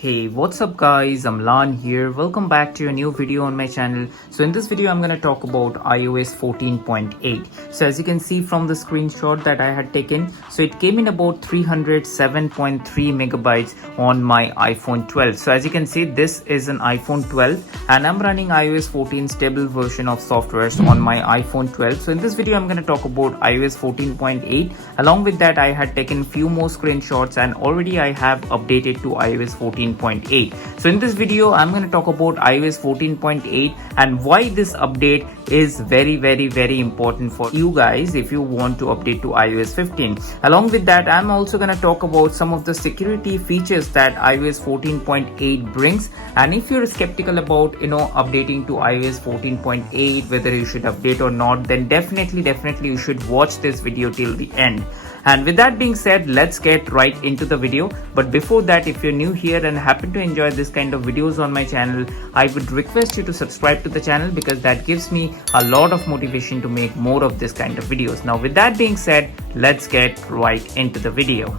Hey, what's up guys, I'm Lan here. Welcome back to a new video on my channel. So in this video I'm going to talk about iOS 14.8. So as you can see from the screenshot that I had taken, so it came in about 307.3 megabytes on my iPhone 12. So as you can see, this is an iPhone 12 and I'm running iOS 14 stable version of softwares on my iPhone 12. So in this video I'm going to talk about iOS 14.8. Along with that, I had taken few more screenshots and already I have updated to iOS 14.8. So in this video I'm going to talk about iOS 14.8 and why this update is very important for you guys if you want to update to iOS 15. Along with that, I'm also going to talk about some of the security features that iOS 14.8 brings, and if you're skeptical about updating to iOS 14.8, whether you should update or not, then definitely you should watch this video till the end. And with that being said, let's get right into the video. But before that, if you're new here and happen to enjoy this kind of videos on my channel, I would request you to subscribe to the channel because that gives me a lot of motivation to make more of this kind of videos. Now with that being said, let's get right into the video.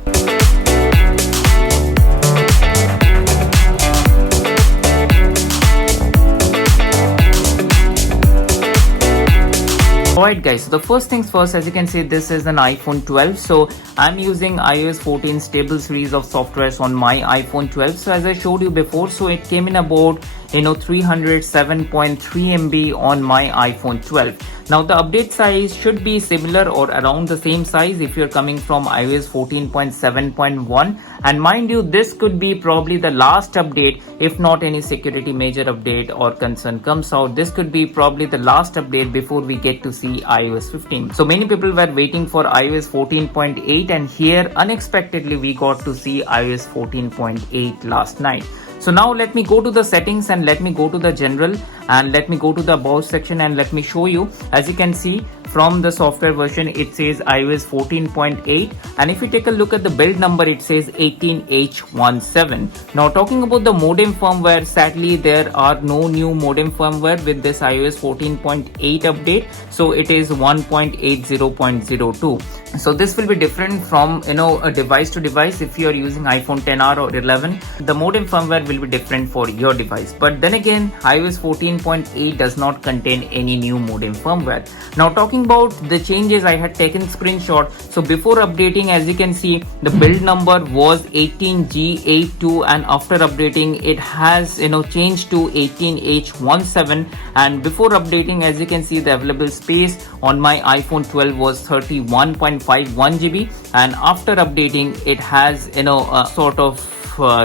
Alright guys, so the first things first, as you can see, this is an iPhone 12. So I'm using iOS 14 stable series of softwares on my iPhone 12. So as I showed you before, so it came in about 307.3 MB on my iPhone 12. Now the update size should be similar or around the same size if you're coming from iOS 14.7.1, and mind you, this could be probably the last update if not any security major update or concern comes out. This could be probably the last update before we get to see iOS 15. So many people were waiting for iOS 14.8 and here unexpectedly we got to see iOS 14.8 last night. So now let me go to the settings and let me go to the general and let me go to the about section and let me show you. As you can see from the software version, it says iOS 14.8, and if you take a look at the build number, it says 18H17. Now talking about the modem firmware, sadly there are no new modem firmware with this iOS 14.8 update. So it is 1.80.02. So this will be different from a device to device. If you are using iPhone 10R or 11, the modem firmware will be different for your device. But then again, iOS 14.8 does not contain any new modem firmware. Now talking about the changes, I had taken screenshot. So before updating, as you can see, the build number was 18G82 and after updating it has changed to 18H17, and before updating, as you can see, the available space on my iPhone 12 was 31.51 GB, and after updating it has sort of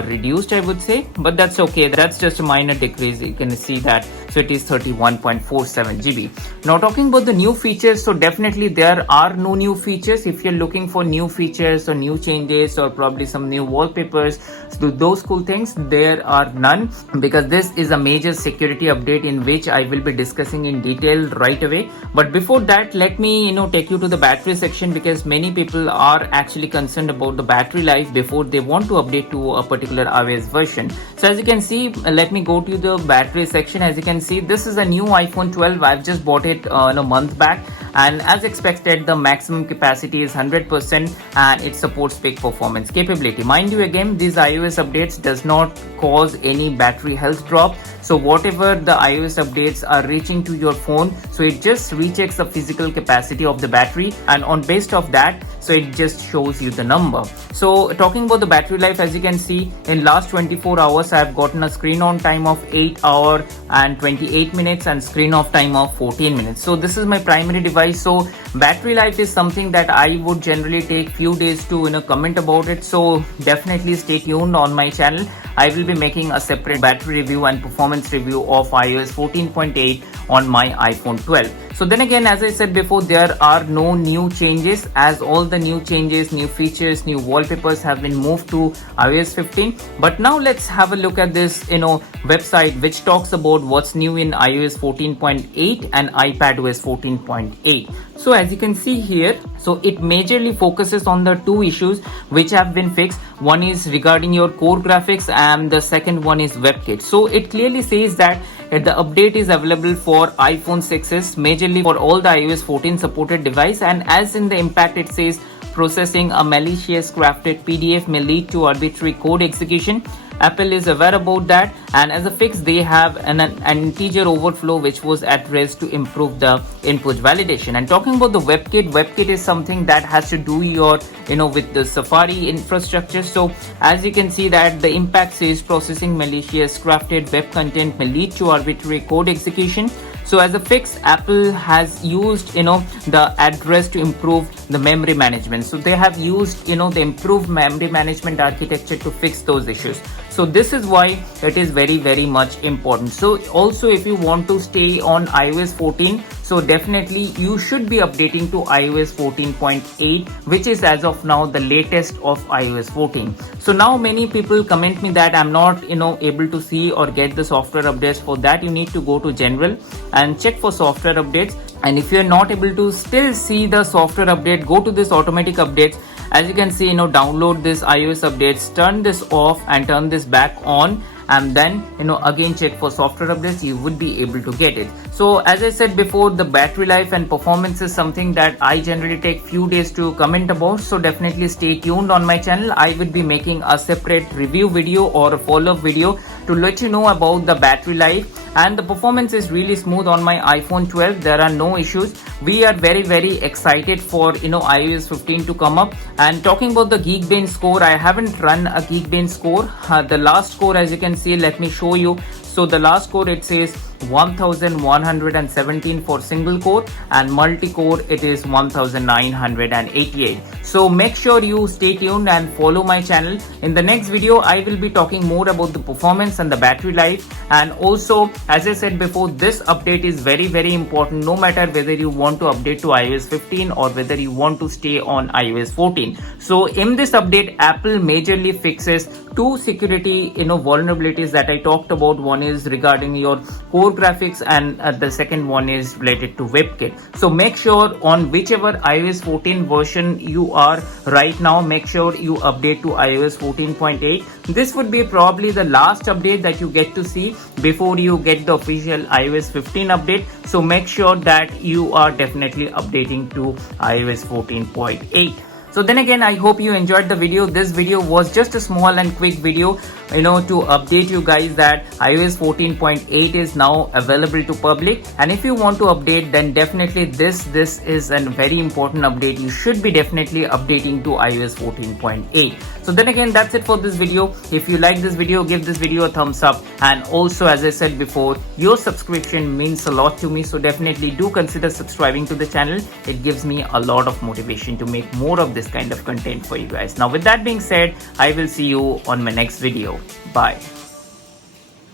reduced, I would say, but that's okay. That's just a minor decrease. You can see that. So it is 31.47 GB. Now talking about the new features, so definitely there are no new features. If you're looking for new features or new changes or probably some new wallpapers, so those cool things, there are none, because this is a major security update in which I will be discussing in detail right away. But before that, let me take you to the battery section, because many people are actually concerned about the battery life before they want to update to a particular iOS version. So as you can see, let me go to the battery section. As you can see, this is a new iPhone 12. I've just bought it a month back, and as expected, the maximum capacity is 100% and it supports peak performance capability. Mind you, again, these iOS updates does not cause any battery health drop. So whatever the iOS updates are reaching to your phone, so it just rechecks the physical capacity of the battery, and on based of that, so it just shows you the number. So talking about the battery life, as you can see, in last 24 hours I have gotten a screen on time of 8 hours and 28 minutes and screen off time of 14 minutes. So this is my primary device. So battery life is something that I would generally take few days to comment about it. So definitely stay tuned on my channel. I will be making a separate battery review and performance review of iOS 14.8 on my iPhone 12. So then again, as I said before, there are no new changes, as all the new changes, new features, new wallpapers have been moved to iOS 15. But now let's have a look at this website which talks about what's new in iOS 14.8 and iPadOS 14.8. So as you can see here, so it majorly focuses on the two issues which have been fixed. One is regarding your core graphics and the second one is WebKit. So it clearly says that the update is available for iPhone 6s, majorly for all the iOS 14 supported device, and as in the impact it says processing a malicious crafted PDF may lead to arbitrary code execution. Apple is aware about that, and as a fix they have an integer overflow which was addressed to improve the input validation. And talking about the WebKit is something that has to do with the Safari infrastructure. So as you can see that the impact says processing malicious crafted web content may lead to arbitrary code execution. So as a fix, Apple has used the address to improve the memory management. So they have used the improved memory management architecture to fix those issues. So this is why it is very, very much important. So also, if you want to stay on iOS 14, so definitely you should be updating to iOS 14.8, which is as of now the latest of iOS 14. So now many people comment me that I'm not able to see or get the software updates. For that you need to go to general and check for software updates. And if you're not able to still see the software update, go to this automatic updates. As you can see, download this iOS updates, turn this off and turn this back on, and then again check for software updates. You would be able to get it. So as I said before, the battery life and performance is something that I generally take few days to comment about. So definitely stay tuned on my channel. I would be making a separate review video or a follow-up video to let you know about the battery life. And the performance is really smooth on my iPhone 12. There are no issues. We are very, very excited for iOS 15 to come up. And talking about the Geekbench score, I haven't run a Geekbench score. The last score, as you can see, let me show you. So the last score, it says 1117 for single core, and multi-core it is 1988. So make sure you stay tuned and follow my channel. In the next video I will be talking more about the performance and the battery life. And also, as I said before, this update is very, very important, no matter whether you want to update to iOS 15 or whether you want to stay on iOS 14. So in this update, Apple majorly fixes two security vulnerabilities that I talked about. One is regarding your core graphics, and the second one is related to WebKit. So make sure on whichever iOS 14 version you are right now, make sure you update to iOS 14.8. This would be probably the last update that you get to see before you get the official iOS 15 update. So make sure that you are definitely updating to iOS 14.8. So then again, I hope you enjoyed the video. This video was just a small and quick video, to update you guys that iOS 14.8 is now available to public. And if you want to update, then definitely this is a very important update. You should be definitely updating to iOS 14.8. So then again, that's it for this video. If you like this video, give this video a thumbs up. And also, as I said before, your subscription means a lot to me. So definitely do consider subscribing to the channel. It gives me a lot of motivation to make more of this kind of content for you guys. Now with that being said, I will see you on my next video. Bye.